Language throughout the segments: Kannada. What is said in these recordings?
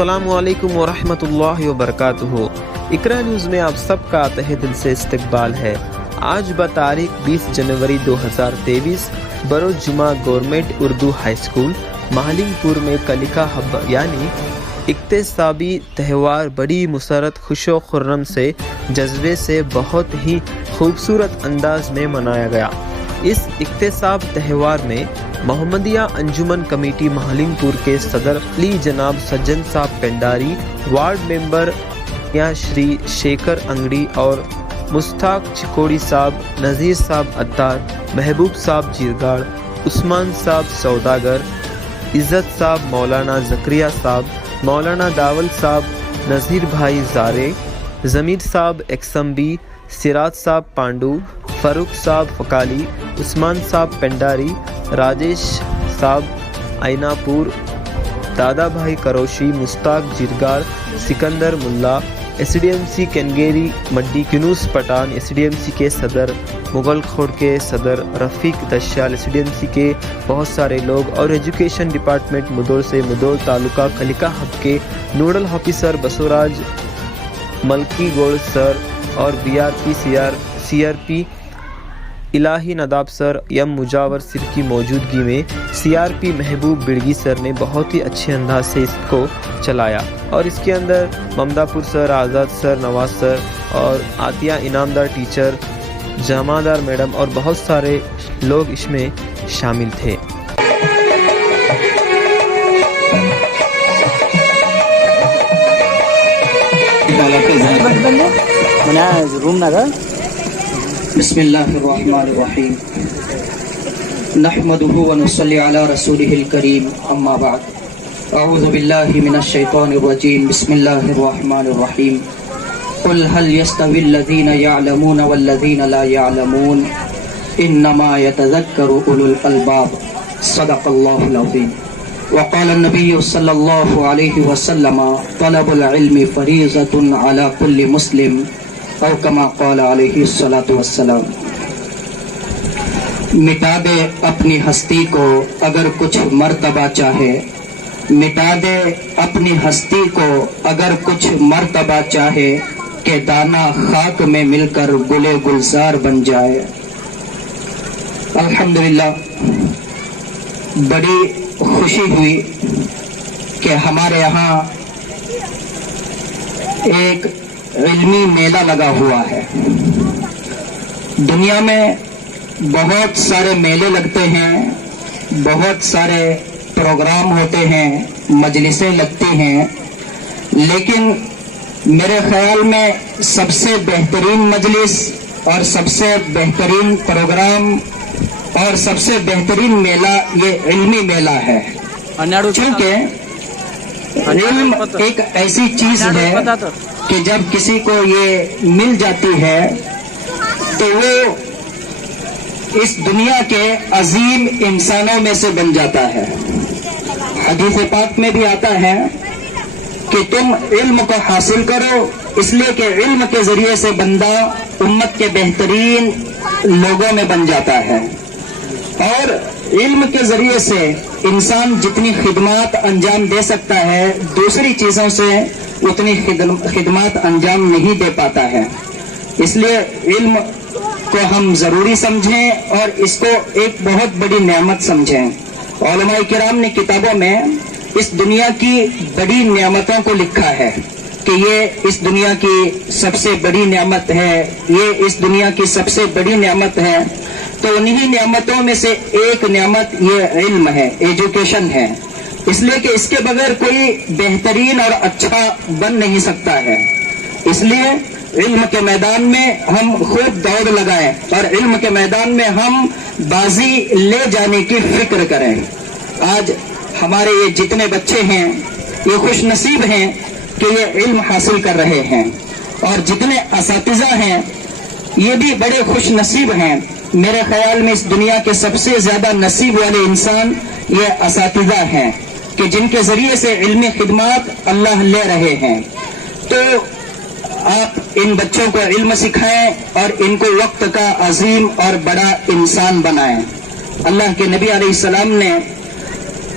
السلام علیکم ورحمۃ اللہ وبرکاتہ۔ اقرا نیوز میں آپ سب کا تہہ دل سے استقبال ہے۔ آج بتاریخ 20 جنوری 2023 بروز جمعہ گورنمنٹ اردو ہائی اسکول مہلنگ پور میں کلیکا ہب یعنی اقتصابی تہوار بڑی مسرت خوش و خرم سے جذبے سے بہت ہی خوبصورت انداز میں منایا گیا۔ اس اقتصاب تہوار میں محمدیہ انجمن کمیٹی مہلنگ پور کے صدر علی جناب سجن صاحب پنڈاری، وارڈ ممبر یا شری شیکر انگڑی اور مشتاق چکوڑی صاحب، نذیر صاحب اتار، محبوب صاحب جیرگاڑ، عثمان صاحب سوداگر، عزت صاحب مولانا زکریا صاحب، مولانا داول صاحب، نذیر بھائی زارے، ضمیر صاحب ایکسمبی، سراج صاحب پانڈو، فاروق صاحب فکالی، عثمان صاحب پنڈاری، راجیش صاحب آئینہ پور، دادا بھائی کروشی، مشتاق جیرگاڑ، سکندر ملا، ایس ڈی ایم سی کنگیری مڈی، یونس پٹھان ایس ڈی ایم سی کے صدر، مغل کھوڑ کے صدر رفیق دشیال، ایس ڈی ایم سی کے بہت سارے لوگ اور ایجوکیشن ڈپارٹمنٹ مدور سے مدور تعلقہ کلیکا ہب کے نوڈل آفیسر بسوراج ملکی گوڑ سر اور بی آر پی سی آر پی الہی نداب سر، یم مجاور سر کی موجودگی میں سی آر پی محبوب بڑگی سر نے بہت ہی اچھے انداز سے اس کو چلایا اور اس کے اندر ممداپور سر، آزاد سر، نواز سر اور عطیہ انعامدار ٹیچر، جامعدار میڈم اور بہت سارے لوگ اس میں شامل تھے۔ بسم اللہ الرحمن الرحیم نحمده ونصلی علی رسولہ الکریم اما بعد اعوذ باللہ من الشیطان الرجیم بسم اللہ الرحمن الرحیم قل هل يستوي الذین يعلمون والذین لا يعلمون انما يتذکر اولو الالباب صدق اللہ العظیم۔ وقال النبی صلی اللہ علیہ وسلم طلب العلم فریضۃ علی کل مسلم او کما قال علیہ الصلاۃ والسلام۔ مٹا دے اپنی ہستی کو اگر کچھ مرتبہ چاہے، مٹا دے اپنی ہستی کو اگر کچھ مرتبہ چاہے، کہ دانہ خاک میں مل کر گلے گلزار بن جائے۔ الحمدللہ بڑی خوشی ہوئی کہ ہمارے یہاں ایک علمی میلہ لگا ہوا ہے۔ دنیا میں بہت سارے میلے لگتے ہیں، بہت سارے پروگرام ہوتے ہیں، مجلسیں لگتی ہیں، لیکن میرے خیال میں سب سے بہترین مجلس اور سب سے بہترین پروگرام اور سب سے بہترین میلہ یہ علمی میلہ ہے، کیونکہ علم ایک ایسی چیز ہے کہ جب کسی کو یہ مل جاتی ہے تو وہ اس دنیا کے عظیم انسانوں میں سے بن جاتا ہے۔ حدیث پاک میں بھی آتا ہے کہ تم علم کو حاصل کرو، اس لیے کہ علم کے ذریعے سے بندہ امت کے بہترین لوگوں میں بن جاتا ہے، اور علم کے ذریعے سے انسان جتنی خدمات انجام دے سکتا ہے دوسری چیزوں سے اتنی خدمات انجام نہیں دے پاتا ہے۔ اس لیے علم کو ہم ضروری سمجھیں اور اس کو ایک بہت بڑی نعمت سمجھیں۔ علماء کرام نے کتابوں میں اس دنیا کی بڑی نعمتوں کو لکھا ہے کہ یہ اس دنیا کی سب سے بڑی نعمت ہے، یہ اس دنیا کی سب سے بڑی نعمت ہے، تو انہی نعمتوں میں سے ایک نعمت یہ علم ہے، ایجوکیشن ہے، اس لیے کہ اس کے بغیر کوئی بہترین اور اچھا بن نہیں سکتا ہے۔ اس لیے علم کے میدان میں ہم خوب دوڑ لگائیں اور علم کے میدان میں ہم بازی لے جانے کی فکر کریں۔ آج ہمارے یہ جتنے بچے ہیں یہ خوش نصیب ہیں کہ یہ علم حاصل کر رہے ہیں، اور جتنے اساتذہ ہیں یہ بھی بڑے خوش نصیب ہیں۔ میرے خیال میں اس دنیا کے سب سے زیادہ نصیب والے انسان یہ اساتذہ ہیں کہ جن کے ذریعے سے علمی خدمات اللہ لے رہے ہیں۔ تو آپ ان بچوں کو علم سکھائیں اور ان کو وقت کا عظیم اور بڑا انسان بنائیں۔ اللہ کے نبی علیہ السلام نے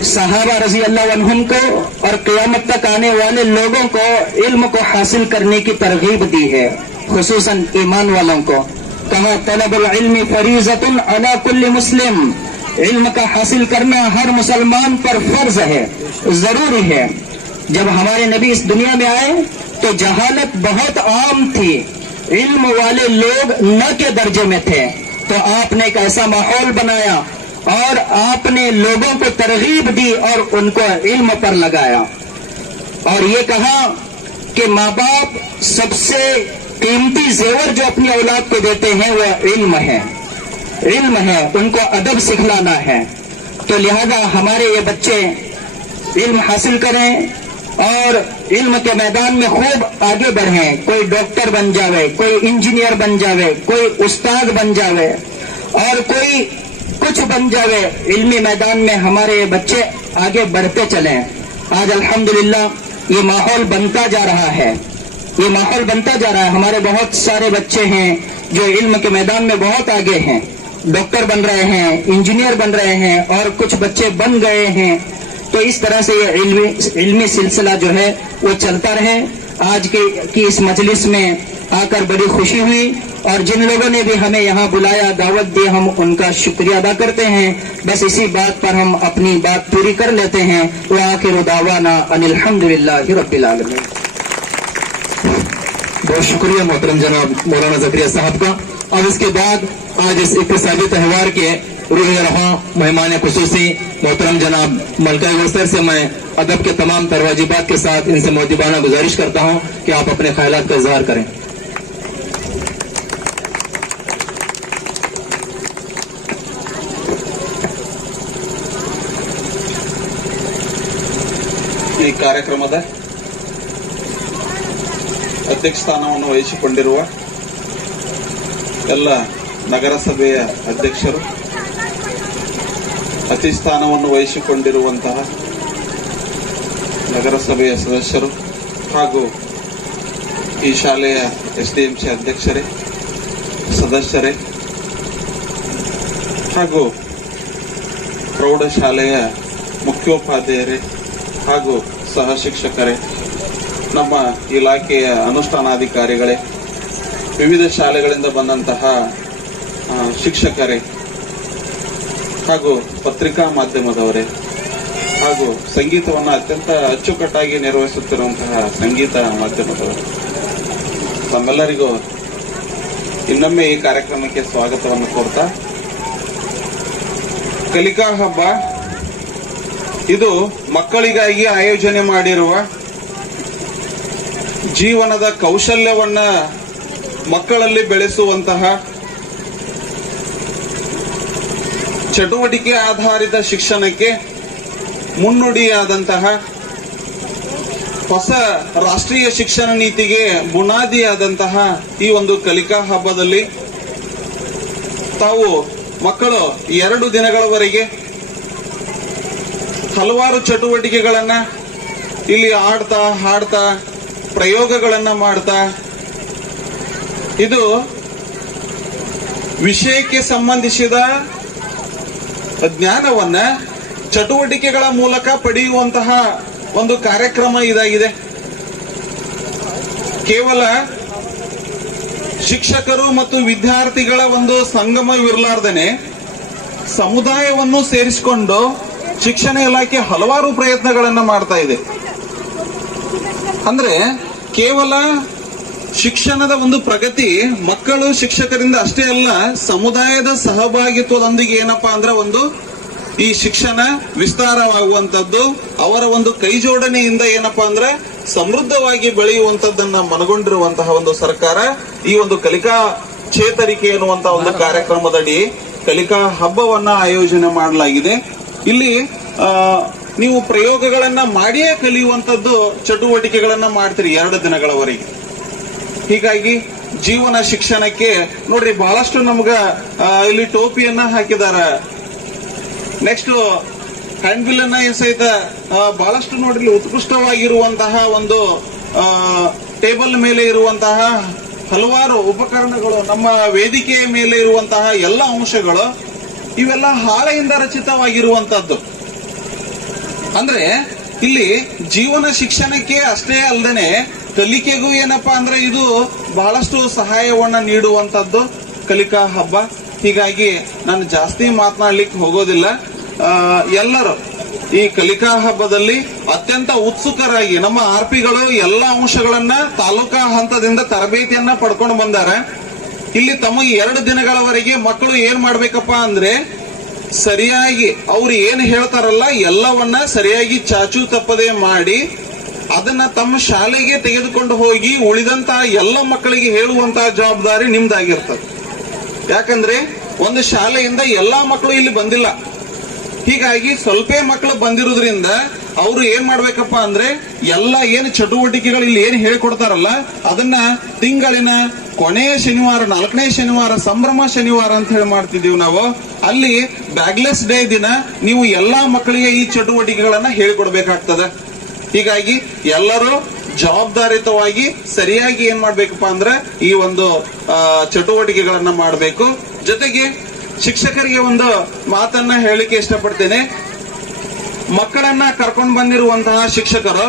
सहाबा रजी अल्लाह अन्हुम को और क़यामत तक आने वाले लोगों को इल्म को हासिल करने की तरगीब दी है, खुसूसन ईमान वालों को। कहा तलबुल इल्मी फरीज़तुन अला कुल्ली मुस्लिम, इल्म का हासिल करना हर मुसलमान पर फर्ज है, जरूरी है। जब हमारे नबी इस दुनिया में आए तो जहालत बहुत आम थी, इल्म वाले लोग न के दर्जे में थे, तो आपने एक ऐसा माहौल बनाया और आपने लोगों को तरगीब दी और उनको इल्म पर लगाया। और ये कहा कि माँ बाप सबसे कीमती जेवर जो अपनी औलाद को देते हैं वह इल्म है, इल्म है, उनको अदब सिखलाना है। तो लिहाजा हमारे ये बच्चे इल्म हासिल करें और इल्म के मैदान में खूब आगे बढ़ें, कोई डॉक्टर बन जावे, कोई इंजीनियर बन जावे, कोई उस्ताद बन जावे और कोई कुछ बन जावे। इल्मी मैदान में हमारे ये बच्चे आगे बढ़ते चलें। आज अल्हम्दुलिल्लाह ये माहौल बनता जा रहा है, ये माहौल बनता जा रहा है। हमारे बहुत सारे बच्चे हैं जो इल्म के मैदान में बहुत आगे हैं, डॉक्टर बन रहे हैं, इंजीनियर बन रहे हैं और कुछ बच्चे बन गए हैं। तो इस तरह से ये इल्मी सिलसिला जो है वो चलता रहे। आज की इस मजलिस में आकर बड़ी खुशी हुई और जिन लोगों ने भी हमें यहाँ बुलाया, दावत दी, हम उनका शुक्रिया अदा करते हैं। बस इसी बात पर हम अपनी बात पूरी कर लेते हैं। व आखिरु दावाना अनिल हम्दुलिल्लाहि रब्बिल आलमीन। बहुत शुक्रिया मोहतरम जनाब मौलाना ज़करिया साहब का। अब इसके बाद आज इस इक़्तिसादी त्यौहार के रूह रहा मेहमान खुसूसी मोहतरम जनाब मलका वस्तर से मैं अदब के तमाम तरवाजिबात के साथ इनसे मोहब्बाना गुजारिश करता हूँ कि आप अपने ख्यालात का इजहार करें। ಈ ಕಾರ್ಯಕ್ರಮದ ಅಧ್ಯಕ್ಷ ಸ್ಥಾನವನ್ನು ವಹಿಸಿಕೊಂಡಿರುವ ಎಲ್ಲ ನಗರಸಭೆಯ ಅಧ್ಯಕ್ಷರು, ಅತಿ ಸ್ಥಾನವನ್ನು ವಹಿಸಿಕೊಂಡಿರುವಂತಹ ನಗರಸಭೆಯ ಸದಸ್ಯರು ಹಾಗೂ ಈ ಶಾಲೆಯ ಎಸ್ಡಿಎಂಸಿ ಅಧ್ಯಕ್ಷರೇ, ಸದಸ್ಯರೇ ಹಾಗೂ ಪ್ರೌಢಶಾಲೆಯ ಮುಖ್ಯೋಪಾಧ್ಯಾಯರೇ ಹಾಗೂ ಸಹ ಶಿಕ್ಷಕರೇ, ನಮ್ಮ ಇಲಾಖೆಯ ಅನುಷ್ಠಾನಾಧಿಕಾರಿಗಳೇ, ವಿವಿಧ ಶಾಲೆಗಳಿಂದ ಬಂದಂತಹ ಶಿಕ್ಷಕರೇ ಹಾಗೂ ಪತ್ರಿಕಾ ಮಾಧ್ಯಮದವರೇ ಹಾಗೂ ಸಂಗೀತವನ್ನು ಅತ್ಯಂತ ಅಚ್ಚುಕಟ್ಟಾಗಿ ನಿರ್ವಹಿಸುತ್ತಿರುವಂತಹ ಸಂಗೀತ ಮಾಧ್ಯಮದವರು, ತಮ್ಮೆಲ್ಲರಿಗೂ ಇನ್ನೊಮ್ಮೆ ಈ ಕಾರ್ಯಕ್ರಮಕ್ಕೆ ಸ್ವಾಗತವನ್ನು ಕೋರ್ತಾ, ಕಲಿಕಾ ಹಬ್ಬ ಇದು ಮಕ್ಕಳಿಗಾಗಿ ಆಯೋಜನೆ ಮಾಡಿರುವ ಜೀವನದ ಕೌಶಲ್ಯವನ್ನ ಮಕ್ಕಳಲ್ಲಿ ಬೆಳೆಸುವಂತಹ ಚಟುವಟಿಕೆ ಆಧಾರಿತ ಶಿಕ್ಷಣಕ್ಕೆ ಮುನ್ನುಡಿಯಾದಂತಹ ಹೊಸ ರಾಷ್ಟ್ರೀಯ ಶಿಕ್ಷಣ ನೀತಿಗೆ ಬುನಾದಿಯಾದಂತಹ ಈ ಒಂದು ಕಲಿಕಾ ಹಬ್ಬದಲ್ಲಿ ತಾವು ಮಕ್ಕಳು 2 ದಿನಗಳವರೆಗೆ ಹಲವಾರು ಚಟುವಟಿಕೆಗಳನ್ನ ಇಲ್ಲಿ ಆಡ್ತಾ ಹಾಡ್ತಾ ಪ್ರಯೋಗಗಳನ್ನ ಮಾಡ್ತಾ ಇದು ವಿಷಯಕ್ಕೆ ಸಂಬಂಧಿಸಿದ ಜ್ಞಾನವನ್ನ ಚಟುವಟಿಕೆಗಳ ಮೂಲಕ ಪಡೆಯುವಂತಹ ಒಂದು ಕಾರ್ಯಕ್ರಮ ಇದಾಗಿದೆ. ಕೇವಲ ಶಿಕ್ಷಕರು ಮತ್ತು ವಿದ್ಯಾರ್ಥಿಗಳ ಒಂದು ಸಂಗಮವಿರಲಾರ್ದೇನೆ ಸಮುದಾಯವನ್ನು ಸೇರಿಸಿಕೊಂಡು ಶಿಕ್ಷಣ ಇಲಾಖೆ ಹಲವಾರು ಪ್ರಯತ್ನಗಳನ್ನ ಮಾಡ್ತಾ ಇದೆ. ಅಂದ್ರೆ ಕೇವಲ ಶಿಕ್ಷಣದ ಒಂದು ಪ್ರಗತಿ ಮಕ್ಕಳು ಶಿಕ್ಷಕರಿಂದ ಅಷ್ಟೇ ಅಲ್ಲ, ಸಮುದಾಯದ ಸಹಭಾಗಿತ್ವದೊಂದಿಗೆ ಏನಪ್ಪಾ ಅಂದ್ರೆ ಒಂದು ಈ ಶಿಕ್ಷಣ ವಿಸ್ತಾರವಾಗುವಂತದ್ದು, ಅವರ ಒಂದು ಕೈಜೋಡಣೆಯಿಂದ ಏನಪ್ಪಾ ಅಂದ್ರೆ ಸಮೃದ್ಧವಾಗಿ ಬೆಳೆಯುವಂತದ್ದನ್ನ ಮನಗೊಂಡಿರುವಂತಹ ಒಂದು ಸರ್ಕಾರ ಈ ಒಂದು ಕಲಿಕಾ ಚೇತರಿಕೆ ಎನ್ನುವಂತಹ ಒಂದು ಕಾರ್ಯಕ್ರಮದಡಿ ಕಲಿಕಾ ಹಬ್ಬವನ್ನ ಆಯೋಜನೆ ಮಾಡಲಾಗಿದೆ. ಇಲ್ಲಿ ನೀವು ಪ್ರಯೋಗಗಳನ್ನ ಮಾಡಿಯೇ ಕಲಿಯುವಂತದ್ದು ಚಟುವಟಿಕೆಗಳನ್ನ ಮಾಡ್ತೀರಿ 2 ದಿನಗಳವರೆಗೆ. ಹೀಗಾಗಿ ಜೀವನ ಶಿಕ್ಷಣಕ್ಕೆ ನೋಡ್ರಿ ಬಹಳಷ್ಟು ನಮ್ಗ ಇಲ್ಲಿ ಟೋಪಿಯನ್ನ ಹಾಕಿದಾರ, ನೆಕ್ಸ್ಟ್ ಹ್ಯಾಂಡ್ ಬಿಲ್ ಅನ್ನ ಸಹಿತ ಬಹಳಷ್ಟು ನೋಡ್ರಿ ಉತ್ಕೃಷ್ಟವಾಗಿರುವಂತಹ ಒಂದು ಟೇಬಲ್ ಮೇಲೆ ಇರುವಂತಹ ಹಲವಾರು ಉಪಕರಣಗಳು, ನಮ್ಮ ವೇದಿಕೆಯ ಮೇಲೆ ಇರುವಂತಹ ಎಲ್ಲ ಅಂಶಗಳು ಇವೆಲ್ಲ ಹಾಳೆಯಿಂದ ರಚಿತವಾಗಿರುವಂತದ್ದು. ಅಂದ್ರೆ ಇಲ್ಲಿ ಜೀವನ ಶಿಕ್ಷಣಕ್ಕೆ ಅಷ್ಟೇ ಅಲ್ಲದೆ ಕಲಿಕೆಗೂ ಏನಪ್ಪಾ ಅಂದ್ರೆ ಇದು ಬಹಳಷ್ಟು ಸಹಾಯವನ್ನ ನೀಡುವಂತದ್ದು ಕಲಿಕಾ ಹಬ್ಬ. ಹೀಗಾಗಿ ನಾನು ಜಾಸ್ತಿ ಮಾತನಾಡ್ಲಿಕ್ಕೆ ಹೋಗೋದಿಲ್ಲ. ಎಲ್ಲರೂ ಈ ಕಲಿಕಾ ಹಬ್ಬದಲ್ಲಿ ಅತ್ಯಂತ ಉತ್ಸುಕರಾಗಿ ನಮ್ಮ ಆರ್ಪಿಗಳು ಎಲ್ಲ ಅಂಶಗಳನ್ನ ತಾಲೂಕಾ ಹಂತದಿಂದ ತರಬೇತಿಯನ್ನ ಪಡ್ಕೊಂಡು ಬಂದಾರೆ. ಇಲ್ಲಿ ತಮಗೆ 2 ದಿನಗಳವರೆಗೆ ಮಕ್ಕಳು ಏನ್ ಮಾಡ್ಬೇಕಪ್ಪ ಅಂದ್ರೆ ಸರಿಯಾಗಿ ಅವ್ರು ಏನ್ ಹೇಳ್ತಾರಲ್ಲ ಎಲ್ಲವನ್ನ ಸರಿಯಾಗಿ ಚಾಚು ತಪ್ಪದೆ ಮಾಡಿ ಅದನ್ನ ತಮ್ಮ ಶಾಲೆಗೆ ತೆಗೆದುಕೊಂಡು ಹೋಗಿ ಉಳಿದಂತ ಎಲ್ಲ ಮಕ್ಕಳಿಗೆ ಹೇಳುವಂತಹ ಜವಾಬ್ದಾರಿ ನಿಮ್ದಾಗಿರ್ತದೆ. ಯಾಕಂದ್ರೆ ಒಂದು ಶಾಲೆಯಿಂದ ಎಲ್ಲಾ ಮಕ್ಕಳು ಇಲ್ಲಿ ಬಂದಿಲ್ಲ. ಹೀಗಾಗಿ ಸ್ವಲ್ಪ ಮಕ್ಕಳು ಬಂದಿರೋದ್ರಿಂದ ಅವರು ಏನ್ ಮಾಡ್ಬೇಕಪ್ಪ ಅಂದ್ರೆ ಎಲ್ಲ ಏನು ಚಟುವಟಿಕೆಗಳು ಇಲ್ಲಿ ಏನ್ ಹೇಳ್ಕೊಡ್ತಾರಲ್ಲ ಅದನ್ನ ತಿಂಗಳಿನ ಕೊನೆಯ ಶನಿವಾರ 4ನೇ ಶನಿವಾರ ಸಂಭ್ರಮ ಶನಿವಾರ ಅಂತ ಹೇಳಿ ಮಾಡ್ತಿದೀವಿ ನಾವು. ಅಲ್ಲಿ ಬ್ಯಾಗ್ಲೆಸ್ ಡೇ ದಿನ ನೀವು ಎಲ್ಲಾ ಮಕ್ಕಳಿಗೆ ಈ ಚಟುವಟಿಕೆಗಳನ್ನ ಹೇಳಿಕೊಡ್ಬೇಕಾಗ್ತದೆ. ಹೀಗಾಗಿ ಎಲ್ಲರೂ ಜವಾಬ್ದಾರಿತವಾಗಿ ಸರಿಯಾಗಿ ಏನ್ ಮಾಡ್ಬೇಕಪ್ಪ ಅಂದ್ರೆ ಈ ಒಂದು ಚಟುವಟಿಕೆಗಳನ್ನ ಮಾಡಬೇಕು. ಜೊತೆಗೆ ಶಿಕ್ಷಕರಿಗೆ ಒಂದು ಮಾತನ್ನ ಹೇಳಿಕೆ ಇಷ್ಟಪಡ್ತೇನೆ. ಮಕ್ಕಳನ್ನ ಕರ್ಕೊಂಡು ಬಂದಿರುವಂತಹ ಶಿಕ್ಷಕರು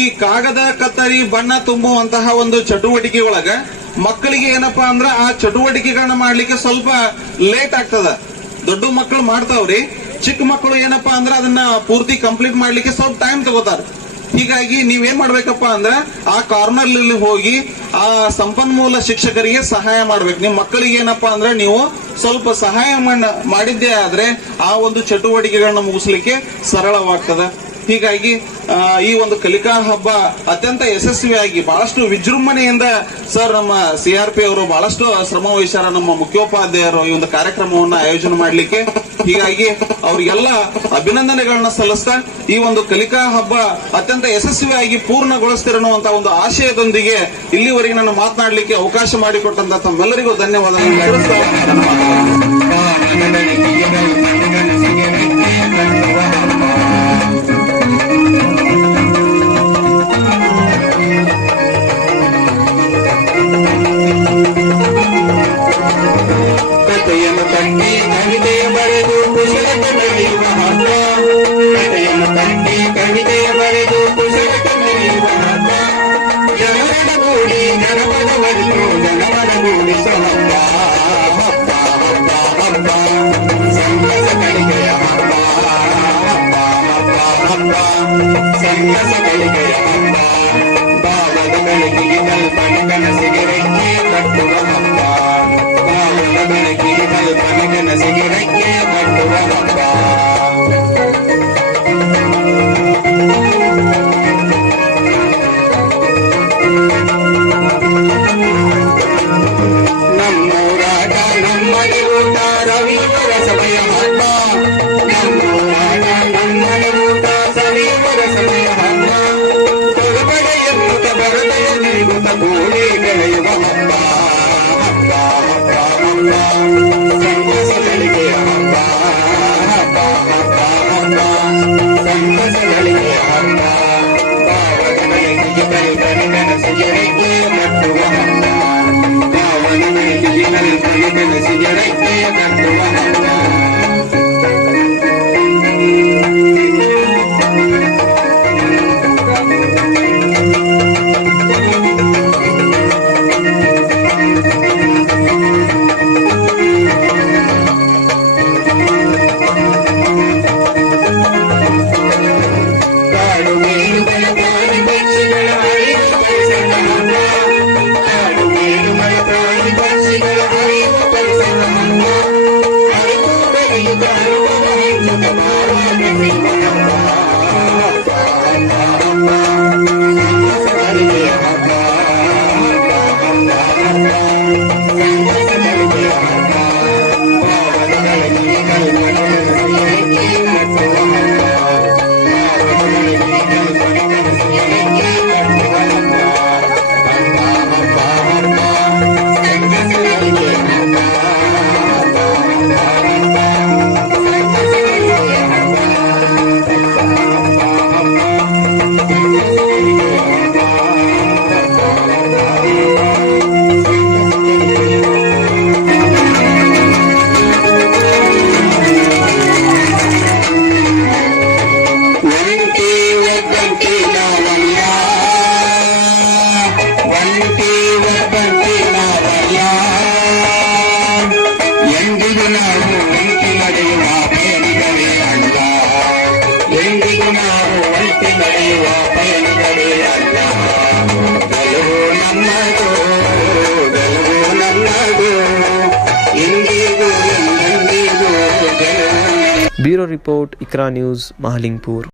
ಈ ಕಾಗದ ಕತ್ತರಿ ಬಣ್ಣ ತುಂಬುವಂತಹ ಒಂದು ಚಟುವಟಿಕೆ ಒಳಗ ಮಕ್ಕಳಿಗೆ ಏನಪ್ಪಾ ಅಂದ್ರ ಆ ಚಟುವಟಿಕೆಗಳನ್ನ ಮಾಡ್ಲಿಕ್ಕೆ ಸ್ವಲ್ಪ ಲೇಟ್ ಆಗ್ತದ. ದೊಡ್ಡ ಮಕ್ಕಳು ಮಾಡ್ತಾವ್ರಿ, ಚಿಕ್ಕ ಮಕ್ಕಳು ಏನಪ್ಪಾ ಅಂದ್ರ ಅದನ್ನ ಪೂರ್ತಿ ಕಂಪ್ಲೀಟ್ ಮಾಡ್ಲಿಕ್ಕೆ ಸ್ವಲ್ಪ ಟೈಮ್ ತಗೋತಾರ. ಹೀಗಾಗಿ ನೀವೇನ್ ಮಾಡ್ಬೇಕಪ್ಪ ಅಂದ್ರೆ ಆ ಕಾರ್ನರ್ ಅಲ್ಲಿ ಹೋಗಿ ಆ ಸಂಪನ್ಮೂಲ ಶಿಕ್ಷಕರಿಗೆ ಸಹಾಯ ಮಾಡ್ಬೇಕು. ನಿಮ್ ಮಕ್ಕಳಿಗೆ ಏನಪ್ಪಾ ಅಂದ್ರೆ ನೀವು ಸ್ವಲ್ಪ ಸಹಾಯ ಮಾಡಿದ್ದೇ ಆದ್ರೆ ಆ ಒಂದು ಚಟುವಟಿಕೆಗಳನ್ನ ಮುಗಿಸ್ಲಿಕ್ಕೆ ಸರಳವಾಗ್ತದೆ. ಹೀಗಾಗಿ ಈ ಒಂದು ಕಲಿಕಾ ಹಬ್ಬ ಅತ್ಯಂತ ಯಶಸ್ವಿಯಾಗಿ ಬಹಳಷ್ಟು ವಿಜೃಂಭಣೆಯಿಂದ ಸರ್ ನಮ್ಮ CRP ಅವರು ಬಹಳಷ್ಟು ಶ್ರಮ ವಹಿಸ್ಯಾರ, ನಮ್ಮ ಮುಖ್ಯೋಪಾಧ್ಯಾಯರು ಈ ಒಂದು ಕಾರ್ಯಕ್ರಮವನ್ನ ಆಯೋಜನೆ ಮಾಡ್ಲಿಕ್ಕೆ. ಹೀಗಾಗಿ ಅವ್ರಿಗೆಲ್ಲ ಅಭಿನಂದನೆಗಳನ್ನ ಸಲ್ಲಿಸ್ತಾ ಈ ಒಂದು ಕಲಿಕಾ ಹಬ್ಬ ಅತ್ಯಂತ ಯಶಸ್ವಿಯಾಗಿ ಪೂರ್ಣಗೊಳಿಸ್ತಿರೋಂತ ಒಂದು ಆಶಯದೊಂದಿಗೆ ಇಲ್ಲಿವರೆಗೆ ನಾನು ಮಾತನಾಡಲಿಕ್ಕೆ ಅವಕಾಶ ಮಾಡಿಕೊಟ್ಟಂತ ತಮ್ಮೆಲ್ಲರಿಗೂ ಧನ್ಯವಾದಗಳು. ಕಥೆಯನ್ನು ಕಂಡಿ ಕವಿತೆಯ ಬರೆದು ಕುಶಲತೆ ಮೆರೆಯುವ ಹಬ್ಬ. ಕಥೆಯನ್ನು ಕಂಡಿ ಕವಿತೆಯ ಬರೆದು ಕುಶಲತೆ ಮೆರೆಯುವ ಹಬ್ಬ. ಜನರೊಡಗೂಡಿ ಜನಪದವರಿತು ಜನಮನಗೂಡಿಸುವ ಹಬ್ಬ. ಹಬ್ಬ ಹಬ್ಬ ಹಬ್ಬ ಸಂತಸ ಕಲಿಕೆಯ ಹಬ್ಬ. ಹಬ್ಬ ಹಬ್ಬ ಹಬ್ಬ ಸಂತಸ ಕಲಿಕೆಯ ಹಬ್ಬ. ಭಾವದ ಬೆಳಕಿಗೆ ಕಲ್ಪನೆ ಕನಸಿಗೆ ರೆಕ್ಕೆ ಕಟ್ಟುವ ಹಬ್ಬ. ಭಾವದ ಬೆಳಕಿಗೆ ಕಲ್ಪನೆ ಕನಸಿಗೆ ರೆಕ್ಕೆ ಕಟ್ಟುವ ಹಬ್ಬ. ನಮ್ಮೂರಾಟ ನಮ್ಮನೆ ಊಟ ರವಿವರ ಸಭೆಯ ಹಬ್ಬ. ನಮ್ಮೂರಾಟ ನಮ್ಮನೆ ಊಟ ಸವಿವರ ಸಭೆಯ ಹಬ್ಬ. ತೊಗಬಡೆ ಎನ್ನುತ್ತ ಬರದೆಯ ನೀಗುತ್ತ ಕೂಡಿ ಬೆಳೆಯುವ ಹಬ್ಬ. ಹಬ್ಬ ಹಬ್ಬ ಹಬ್ಬ ಸಂತಸ ಗಳಿಗೆಯ ಹಬ್ಬ. ಹಬ್ಬ ಹಬ್ಬ ಹಬ್ಬ ಸಂತಸ ಗಳಿಗೆಯ ಹಬ್ಬ. ಭಾವದ ಬೆಳಕಿಗೆ ಕಲ್ಪನೆ ಕನಸಿಗೆ ರೆಕ್ಕೆ ಕಟ್ಟುವ ಹಬ್ಬ. ಭಾವದ ಬೆಳಕಿಗೆ ಕಲ್ಪನೆ ಕನಸಿಗೆ ರೆಕ್ಕೆ ಕಟ್ಟುವ ಹಬ್ಬ. ಕಾಡು ಮೇಲುಗಳ ಪ್ರಾಣಿ ಪಕ್ಷಿಗಳ ಅರಿವು ಪರಿಸರ ಹಬ್ಬ. ಕಾಡು ಮೇಲುಗಳ ಪ್ರಾಣಿ ಪಕ್ಷಿಗಳ ಅರಿವು ಪರಿಸರ ಹಬ್ಬ. ಅರಿವು ಬೆಳೆಯುತ್ತ ಅನುಭವ ಹೆಚ್ಚುತ್ತ ಭಾವ ಬೆಳೆಯುವ ಹಬ್ಬ. ಹಬ್ಬ ಹಬ್ಬ ಹಬ್ಬ ಸಂತಸ ಕಲಿಕೆಯ ಹಬ್ಬ. ಹಬ್ಬ ಹಬ್ಬ ಹಬ್ಬ ಸಂತಸ ಕಲಿಕೆಯ ಹಬ್ಬ. ಭಾವದ ಬೆಳಕಿಗೆ ಕಲ್ಪನೆ ಕನಸಿಗೆ ರೆಕ್ಕೆ ಕಟ್ಟುವ ಹಬ್ಬ. Bureau report, Iqra news, Mahalingpur.